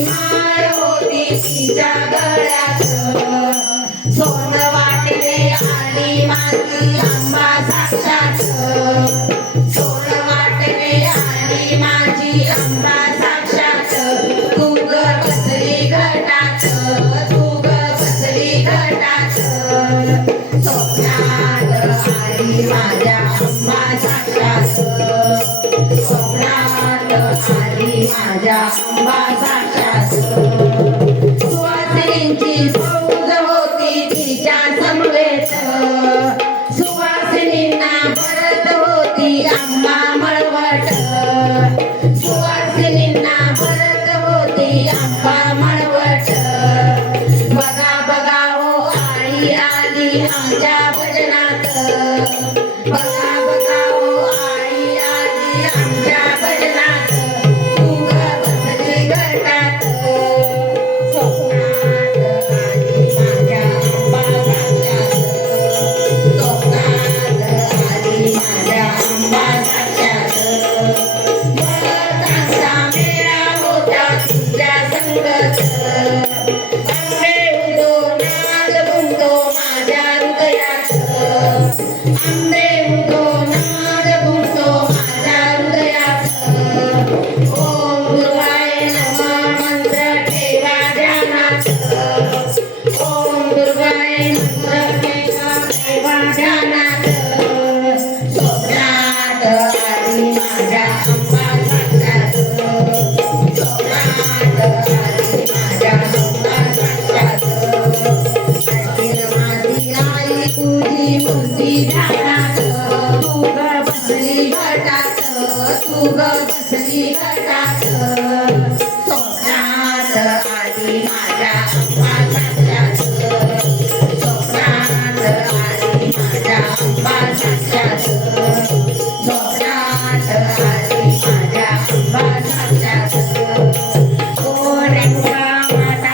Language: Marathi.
माळ होती तिच्या गळ्यात सोनं वाटले आली माझी अंबा साक्षात सोनं वाटले आली माझी अंबा साक्षात तू ग बसली घटात तू ग बसली घटात स्वप्नात आली माझ्या अंबा साक्षात स्वप्नात आली माझ्या अंबा साक्षात सुवासिनींची फौज होती तिच्या समवेत सुवासिनींना भरत होती अंबा मळवट सुवासिनींना भरत होती अंबा मळवट बघा बघा हो आई आली आमच्या भजनात बघा बघा हो आई आली आमच्या भजनात तू ग बसली घटात स्वप्नात आली माझ्या अंबा साक्षात स्वप्नात आली माझ्या अंबा साक्षात भक्तांचा मेळा होता तुझ्या संगत आंबे उदो नाद गुंतो माझ्या हृदयात आंबे उदो नाद गुंतो माझ्या हृदयात ओम दुर्गाय नमः मंत्र ठेवा ध्यानात ओम दुर्गाय मंत्र ठेवा ध्यानात स्वप्नात आली माझ्या अंबा साक्षात स्वप्नात आली माझ्या अंबा साक्षात ऐकीन माझी आई तुझी मूर्ती ध्यानात तू ग बसली घटात तू ग बसली घटात स्वप्नात आली माझ्या अंबा साक्षात